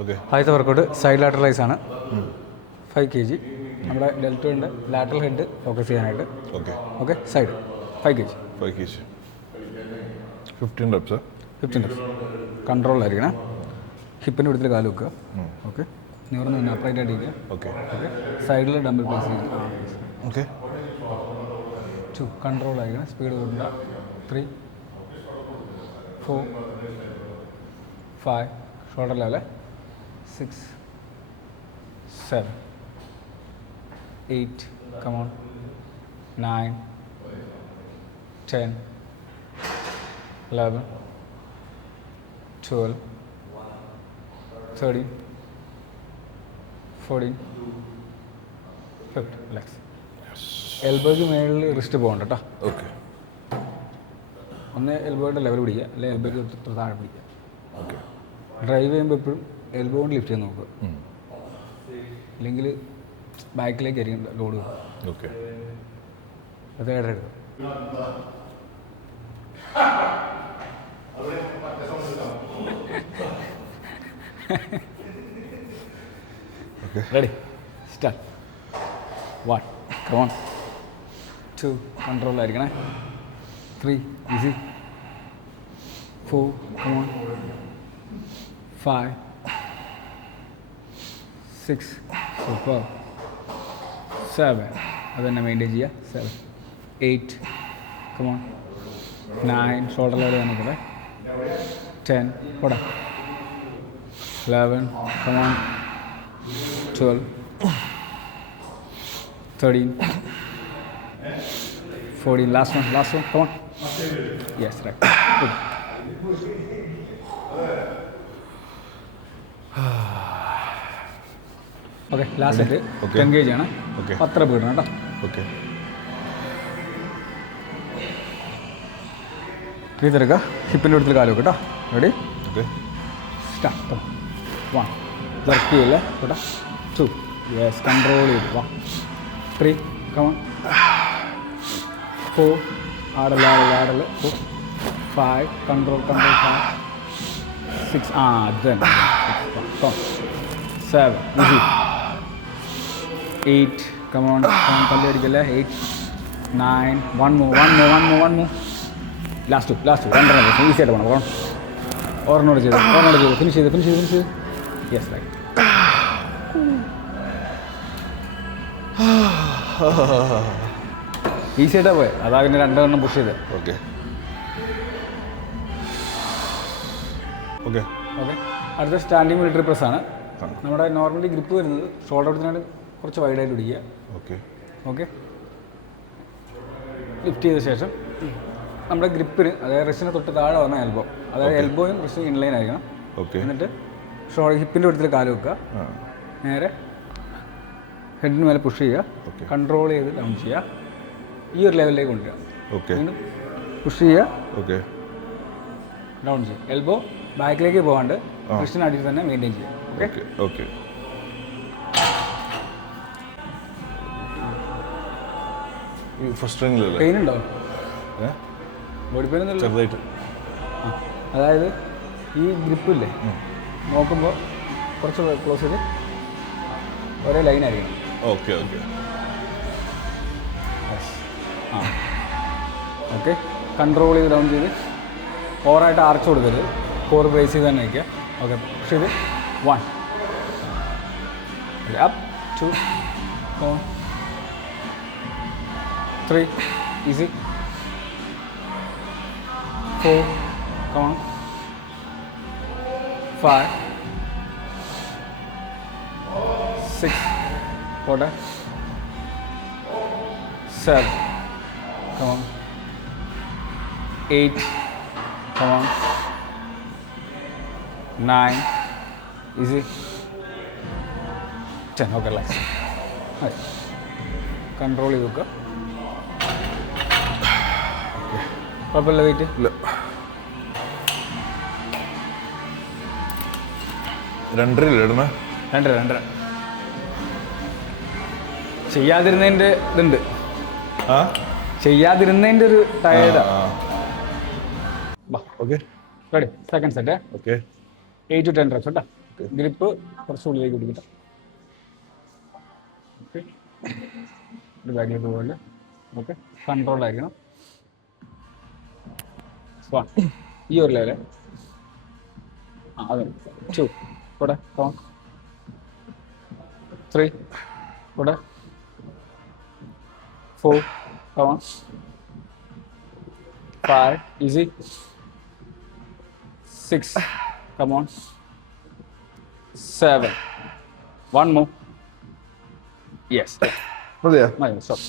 ആദ്യത്തെ workout side lateral rice ആണ്. 5 kg. നമ്മുടെ ഡെൽറ്റോൻ്റെ ലാറ്ററൽ ഹെഡ് ഫോക്കസ് ചെയ്യാനായിട്ട്. Okay side 5 kg. 15 reps. 15 reps. കൺട്രോളിലായിരിക്കണം. ഹിപ്പിൻ്റെ അടുത്തിൽ കാല് വെക്കുക. ഓക്കെ നിവർന്ന് തന്നെ അപ്രൈറ്റ് ആയിട്ട് ഇരിക്കുക. ഓക്കെ സൈഡിൽ ഡംബിൾ പ്ലേസ് ചെയ്യുക. ഓക്കെ 2 കൺട്രോളായിരിക്കണം. സ്പീഡ് കൂട്ടുക. 3 4 5 shoulder level 6 7 8 come on 9 10 11 12 13 14 15 relax. എൽബോയ്ക്ക് മേളിൽ റിസ്റ്റ് പോകണ്ട കേട്ടോ. ഓക്കെ ഒന്ന് എൽബോയുടെ ലെവൽ പിടിക്കുക, അല്ലെങ്കിൽ എൽബോയ്ക്ക് താഴെ പിടിക്കുക. ഓക്കെ ഡ്രൈവ് ചെയ്യുമ്പോൾ എപ്പോഴും എൽബോ കൊണ്ട് ലിഫ്റ്റ് ചെയ്യാൻ നോക്കുക, ഇല്ലെങ്കിൽ ബാക്കിലേക്ക് ആയിരിക്കും ലോഡ് വെക്കുക. ഓക്കെ അത് ഇടരുത്. Ready start. 1 come on 2 കൺട്രോളിലായിരിക്കണേ. 3 easy 4 come on 5 6 super 7 അത് തന്നെ മെയിൻറ്റെയിൻ ചെയ്യുക. 7 8 come on 9 ഷോൾഡർ ലെവൽ തന്നെ പോലെ 10 പോടാ 11 come on 12 13 14 last one come on yes right good. Okay last ആയിട്ട് 10 kg ആണ്. 10 rep ഇടണം കേട്ടോ. ഓക്കെ തീർക്കുക. ഹിപ്പിൻ്റെ അടുത്ത് കാല് വെക്കുക കേട്ടോ. Ready okay start. 1 വർക്ക് ചെയ്യില്ല കേട്ടോ. 2 യെസ് കൺട്രോൾ ചെയ്ത് വാ. 3 come on 4 ആടൽ 4 5 കൺട്രോൾ 5 6 അത് തന്നെ 7 easy 8 come on പല്ല് അടിക്കല്ലേ. 8 9 1 more ലാസ്റ്റ് 2 ഈസി ആയിട്ട് പോകണം. ഓർമ്മോട് ചെയ്ത് ഫിനിഷ് ചെയ്ത് യെസ് റൈറ്റ്. ഈസി ആയിട്ടാണ് പോയത്. അതാ പിന്നെ 2 എണ്ണം പുഷ് ചെയ്ത്. ഓക്കെ ഓക്കെ ഓക്കെ അടുത്ത സ്റ്റാൻഡിങ് മിലിറ്ററി പ്രസ് ആണ്. നമ്മുടെ നോർമലി ഗ്രിപ്പ് വരുന്നത് ഷോൾഡർ എടുത്തിനാണ് കുറച്ച് വൈഡായിട്ട് പിടിക്കുക. ഓക്കെ ഓക്കെ ലിഫ്റ്റ് ചെയ്ത ശേഷം നമ്മുടെ ഗ്രിപ്പിന് അതായത് റിസ്റ്റിന് തൊട്ട് താഴെ വന്ന എൽബോ, അതായത് എൽബോയും റിസ്റ്റും ഇൻലൈൻ ആയിരിക്കണം. ഓക്കെ എന്നിട്ട് ഹിപ്പിൻ്റെ അടുത്തിൽ കാല് വെക്കുക. നേരെ ഹെഡിന് മേലെ പുഷ് ചെയ്യുക. കൺട്രോൾ ചെയ്ത് ഡൗൺ ചെയ്യുക. ഈ ഒരു ലെവലിലേക്ക് കൊണ്ടുവരിക. വീണ്ടും പുഷ് ചെയ്യുക. ഓക്കെ ഡൗൺ ചെയ്യുക. എൽബോ ബാക്കിലേക്ക് പോകാണ്ട് റിസ്റ്റിന് അടിയിൽ തന്നെ മെയിൻറ്റെയിൻ ചെയ്യുക. ഓക്കെ ഓക്കെ ഫസ്റ്റ് ട്രെയിനിലല്ലേ പെയിൻ ഉണ്ടോ? ബോഡി പെയിൻ ഒന്നും ചെറുതായിട്ട്. അതായത് ഈ ഗ്രിപ്പില്ലേ നോക്കുമ്പോൾ കുറച്ച് ക്ലോസ് ചെയ്ത് ഒരേ ലൈൻ ആയിരിക്കണം. ഓക്കെ ഓക്കെ ഓക്കെ കൺട്രോൾ ചെയ്ത് ഡൗൺ ചെയ്ത് ഓവറായിട്ട് ആർച്ച് കൊടുക്കരുത്. കോർ ബ്രേസ് ചെയ്ത് തന്നെ വയ്ക്കുക. ഓക്കെ പുഷ് ചെയ്ത് 1 അപ്പ് 2 3 ഈസി 4 come on 5 6 പോട്ടെ 7 come on 8 come on 9 easy 10 okay relax control ചെയ്ത് വെക്കുക. കുഴപ്പമില്ല വെയിറ്റ് ഇല്ല. 2.5 ഇടണേ. 2.5 ചെയ്യാതിരുന്നതിൻ്റെ ഇതുണ്ട്. ചെയ്യാതിരുന്നതിൻ്റെ ഒരു ടയേർഡാണ്. Okay ready second set. Okay 8 to 10 reps കേട്ടോ. ഗ്രിപ്പ് കുറച്ച് ഉള്ളിലേക്ക് പിടിക്കട്ടെ. ഓക്കെ, ഒരു ബാഗിലേക്ക് പോലെ. ഓക്കെ, കൺട്രോൾ ആയിരിക്കണം. ഈ ഒരു ലെവല്. അതെ, 2 ഇവിടെ 3 ഇവിടെ 4 5 easy 6 come on 7 one more yes മതിയാ? stop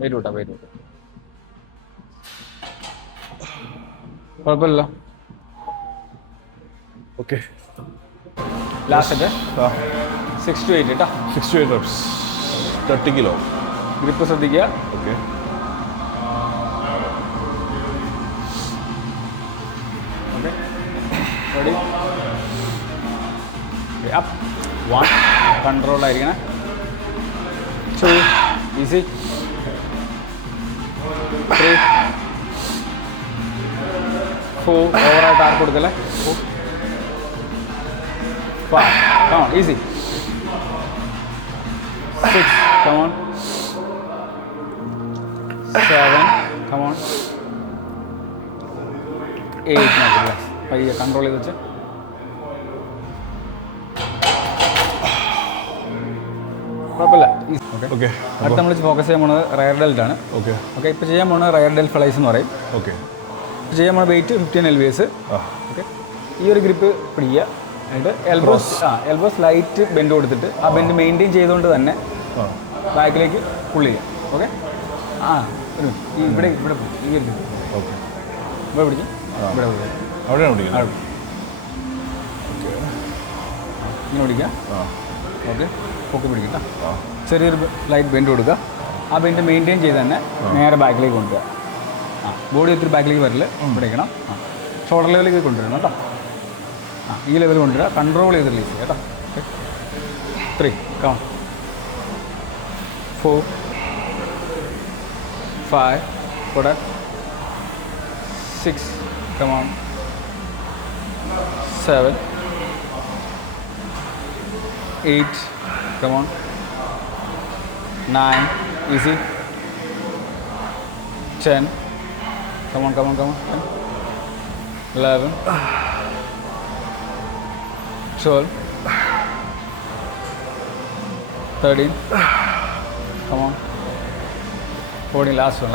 wait കുഴപ്പമില്ലല്ലോ. ഓക്കെ, ലാസ്റ്റ് 6 to 8 കേട്ടോ. 6 to 8 reps, 30 kilo. ഗ്രിപ്പ് ശ്രദ്ധിക്കുക. Okay, okay ready. Up 1 control ആയിരിക്കണം. 2 ഈസി 3 4 ഓവറായിട്ട് ആർക്ക് കൊടുക്കല്ലേ. 5 come on easy 6 come on 7 come on 8 relax പയ്യെ കൺട്രോൾ ചെയ്ത് വെച്ച്. കുഴപ്പമില്ല. ഓക്കെ. അടുത്ത് നമ്മൾ ഫോക്കസ് ചെയ്യാൻ പോകുന്നത് റയർ ഡെൽറ്റ് ആണ്. ഓക്കെ, ഓക്കെ, ഇപ്പോൾ ചെയ്യാൻ പോകുന്നത് റയർ ഡെൽറ്റ് ഫ്ലൈസ് എന്ന് പറയും. ഓക്കെ. ഇപ്പോൾ ചെയ്യാൻ പോകുന്ന വെയിറ്റ് 15 LBS. ഓക്കെ, ഈ ഒരു ഗ്രിപ്പ് പിടിക്കുക. എന്നിട്ട് എൽബോസ് ലൈറ്റ് ബെൻഡ് കൊടുത്തിട്ട് ആ ബെൻഡ് മെയിൻറ്റെയിൻ ചെയ്തുകൊണ്ട് തന്നെ ബാക്കിലേക്ക് പുള്ള് ചെയ്യാം. ഓക്കെ, ഇവിടെ ഈ ഒരു ഓക്കെ, ഇവിടെ പിടിക്കും. ഇവിടെ അവിടെയാണ് പിടിക്കുന്നത്. ഇങ്ങനെ പിടിക്കുക. ഓക്കെ, പൊക്കി പിടിക്കട്ടോ. ചെറിയൊരു ലൈറ്റ് ബെൻഡ് കൊടുക്കുക. ആ ബെൻഡ് മെയിൻറ്റെയിൻ ചെയ്ത് തന്നെ നേരെ ബാക്കിലേക്ക് കൊണ്ടുവരിക. ബോഡി ഒത്തിരി ബാക്കിലേക്ക് വരില്ല, പിടിക്കണം. ഷോൾഡർ ലെവലിലേക്ക് കൊണ്ടുവരണം കേട്ടോ. ഈ ലെവൽ കൊണ്ടുവരിക. കൺട്രോൾ ചെയ്ത് റിലീസ് ചെയ്യുക കേട്ടോ. 3 come 4 5 ഇവിടെ 6 come on 7 8 come on 9 easy 10 come on 11 12 13 come on 14 last one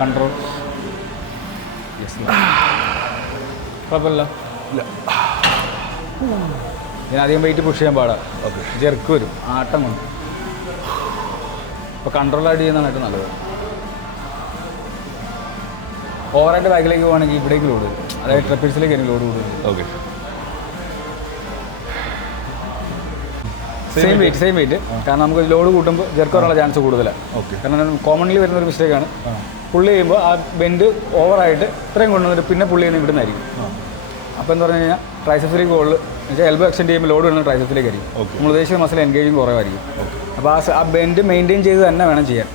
control yes കുഴപ്പമില്ല. ഇതിനധികം വെയിറ്റ് പുഷ് ചെയ്യാൻ പാടാം. ഓക്കെ, ജെർക്ക് വരും ആട്ടം കൊണ്ട്. അപ്പോൾ കൺട്രോളായിട്ട് ചെയ്യുന്നതാണ് ഏറ്റവും നല്ലത്. ഓവറായിട്ട് ബാക്കിലേക്ക് പോകുകയാണെങ്കിൽ ഇവിടേക്ക് ലോഡ് വരും, അതായത് ട്രപ്പീസിലേക്ക് ആയിരിക്കും ലോഡ് കൂടുതൽ. ഓക്കെ, സെയിം വെയിറ്റ് കാരണം നമുക്ക് ലോഡ് കൂട്ടുമ്പോൾ ജെർക്ക് വരാനുള്ള ചാൻസ് കൂടുതലാണ്. ഓക്കെ, കാരണം കോമൺലി വരുന്നൊരു മിസ്റ്റേക്കാണ്. പുള്ളി ചെയ്യുമ്പോൾ ആ ബെൻഡ് ഓവറായിട്ട് ഇത്രയും കൊണ്ടുവന്നിട്ട് പിന്നെ പുള്ളി ചെയ്യുന്ന ഇവിടെ നിന്നായിരിക്കും. അപ്പോൾ എന്ന് പറഞ്ഞു കഴിഞ്ഞാൽ ട്രൈസെപ്സിലേക്ക് കൂടുതൽ എന്നുവെച്ചാൽ എൽബോ എക്സ്റ്റെൻഡ് ചെയ്യുമ്പോൾ ലോഡ് വരുന്നത് ട്രൈസെപ്സിലേക്ക് ആയിരിക്കും. നമ്മൾ ഉദ്ദേശിച്ച മസിൽ എൻഗേജിങ് കുറവായിരിക്കും. അപ്പോൾ ആ ബെൻഡ് മെയിൻറ്റെയിൻ ചെയ്ത് തന്നെ വേണം ചെയ്യാൻ.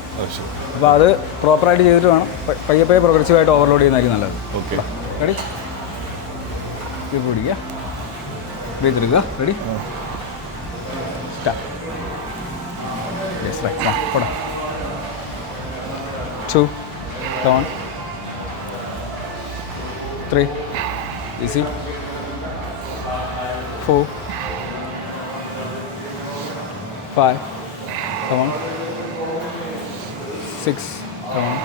അപ്പോൾ അത് പ്രോപ്പറായിട്ട് ചെയ്തിട്ട് വേണം പയ്യെ പ്രോഗ്രസീവായിട്ട് ഓവർലോഡ് ചെയ്യുന്നതായിരിക്കും നല്ലത്. Okay, ready. ഇത് പിടിക്കുക, ബ്രീത്ത് എടുക്കുക. Ready, start. Yes right 1 2 come on 3 easy 4 5 come on 6 come on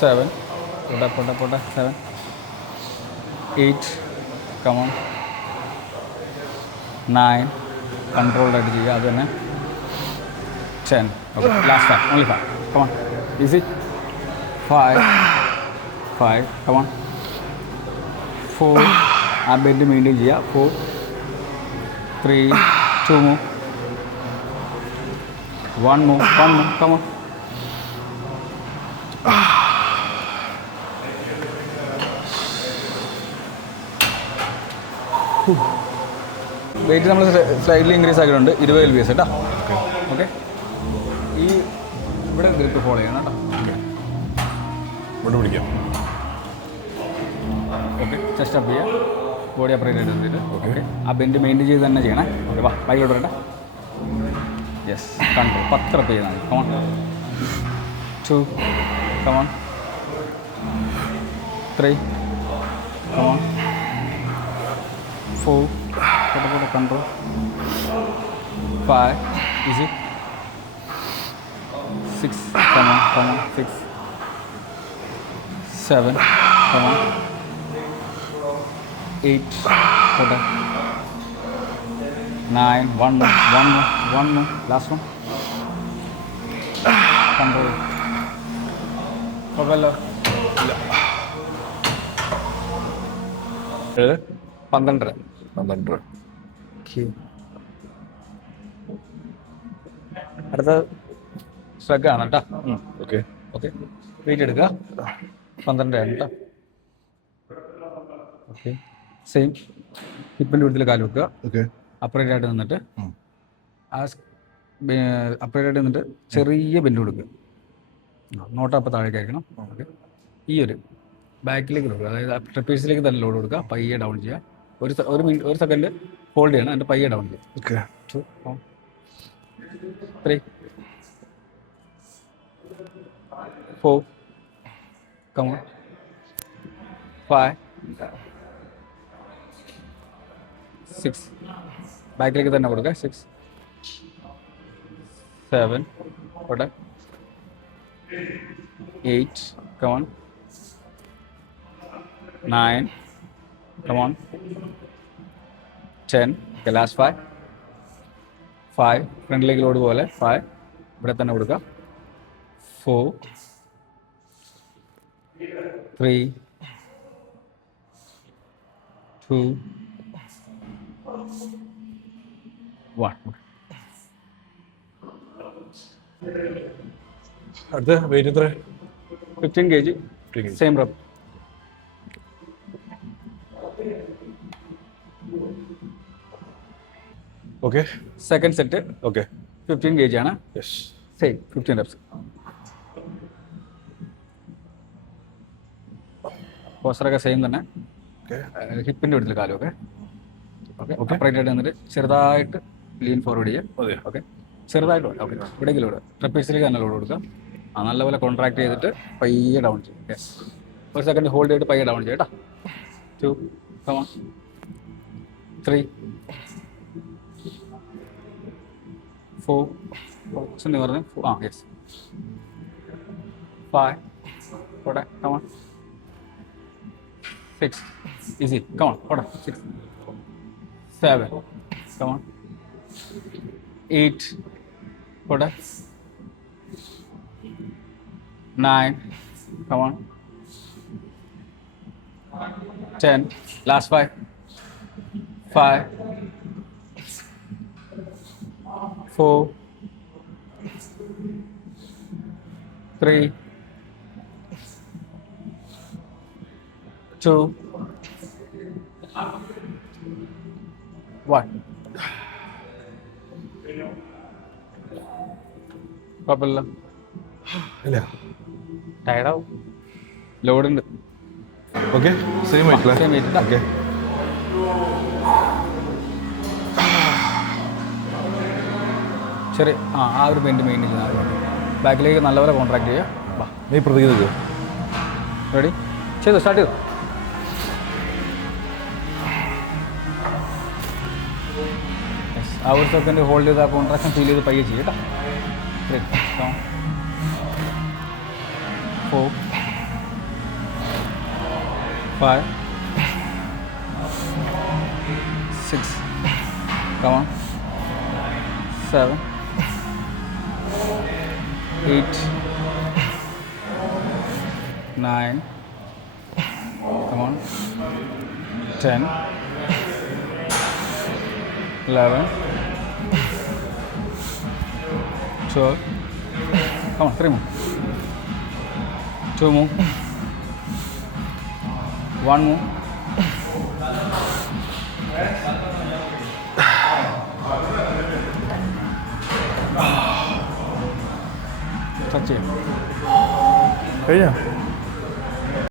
7 put up 7 8 come on 9 controlled ആയിട്ട് ചെയ്യുക. അത് തന്നെ 10 okay last time only 5 come on easy 5 come on 4 ആ ബെൻഡ് മെയിൻറ്റെയിൻ ചെയ്യുക. 4 3 2 more 1 more come on wait നമ്മൾ slightly increase ആക്കിയിട്ടുണ്ട്. 20 LBS കേട്ടോ. Okay, ഈ ഇവിടെ ഗ്രിപ്പ് ഫോളോ ചെയ്യണം കേട്ടോ. ഇവിടെ പിടിക്കാം. ഓക്കെ ചെസ്റ്റ് അപ്പ് ചെയ്യുക, ബോഡി അപ്പറേറ്റ് ആയിട്ട് നിർത്തിയിട്ട് ഓക്കെ ആ ബെൻഡ് മെയിൻറ്റെയിൻ ചെയ്ത് തന്നെ ചെയ്യണേ. ഓക്കെ വാ ബൈക്കിലോട്ട് വരട്ടെ. യെസ് കണ്ടു 10 റെപ്പ് ചെയ്താൽ മതി. കമോൺ 2 കമോൺ 3 കമോൺ 4 കൂടെ കൺട്രോൾ 5 ഈസി 6 കമോൺ 6 7 കമോൺ 8 കൂടെ 9 1 more last one control കുഴപ്പമില്ല 12 അടുത്ത സ്ട്രഗാണ് കേട്ടോ. ഓക്കെ ഓക്കെ വെയിറ്റ് എടുക്കുക 12 ആണ് കേട്ടോ. ഓക്കെ സെയിം ഹിപ്പിൻ്റെ വീട്ടിൽ കാല് വെക്കുക. ഓക്കെ അപ്പറേറ്റ് ആയിട്ട് നിന്നിട്ട് ആ അപ്പറേറ്റ് ആയിട്ട് നിന്നിട്ട് ചെറിയ ബെൻഡ് കൊടുക്കുക. നോട്ട് അപ്പം താഴേക്കായിരിക്കണം. ഓക്കെ ഈ ഒരു ബാക്കിലേക്ക് കൊടുക്കുക, അതായത് ട്രപ്പീസിലേക്ക് തന്നെ ലോഡ് കൊടുക്കുക. പയ്യെ ഡൗൺ ചെയ്യുക. ഒരു സെക്കൻഡ് ഹോൾഡ് ചെയ്യണം, എന്നിട്ട് പയ്യെ ഡൗൺ ചെയ്യുക. ഓക്കെ 2 3 4 come on 5 6 ബാക്കിലേക്ക് തന്നെ കൊടുക്കുക. 6 7 ഓടെ 8 come on 9 come on 10 okay last 5 ഫ്രണ്ടിലേക്ക് ലോഡ് പോലെ 5 ഇവിടെ തന്നെ കൊടുക്കുക. 4 3 2 1 അടുത്ത വെയിറ്റ് എത്ര? 15 kg same rep. Okay second set okay 15 kg ആണ്. Yes same 15 reps. പോസ്റ്ററൊക്കെ സെയിം തന്നെ. ഓക്കെ ഹിപ്പിൻ്റെ വീട്ടിൽ കാലമൊക്കെ ഓക്കെ അപ്പറേറ്റ് ആയിട്ട് നിന്നിട്ട് ചെറുതായിട്ട് ലീൻ ഫോർവേഡ് ചെയ്യുക. അതെയോ? ഓക്കെ ചെറുതായിട്ട് ഓക്കെ ഇവിടേക്ക് ലോഡ് ട്രപ്പീസിലേക്ക് തന്നെ ലോഡ് കൊടുക്കുക. നല്ലപോലെ കോൺട്രാക്ട് ചെയ്തിട്ട് പയ്യെ ഡൗൺ ചെയ്യും. യെസ് ഒരു സെക്കൻഡ് ഹോൾഡ് ചെയ്തിട്ട് പയ്യെ ഡൗൺ ചെയ്യാം കേട്ടോ. 2 come on 3 4 എന്ന് പറഞ്ഞു യെസ് 5 ഓടെ come on 6 easy come on ഓടെ 6 7 come on 8 ഓടെ 9 come on 10 last 5 4 3 2 1 കുഴപ്പമില്ല ഇല്ല ടയർഡാവും ലോഡുണ്ട്. Okay same weight Same weight ഇട്ടാ. ഓക്കെ ശരി ആ ഒരു ബെൻഡ് മെയിൻറ്റെയിൻ ചെയ്യുന്ന ബാക്കിലേക്ക് നല്ലപോലെ കോൺട്രാക്ട് ചെയ്യുക. വാ നീ പ്രതിക്ക് നിൽക്കുക. റെഡി ചെയ്തു സ്റ്റാർട്ട് ചെയ്തു. ആ ഒരു സെക്കൻഡ് ഹോൾഡ് ചെയ്ത് ആ കോൺട്രാക്ഷൻ ഫീൽ ചെയ്ത് പയ്യെ ചെയ്യും കേട്ടോ. 4 5 6 come on 7 8 9 come on 10 11 12 come on 3 more 2 more 1 more touch it കഴിഞ്ഞോ?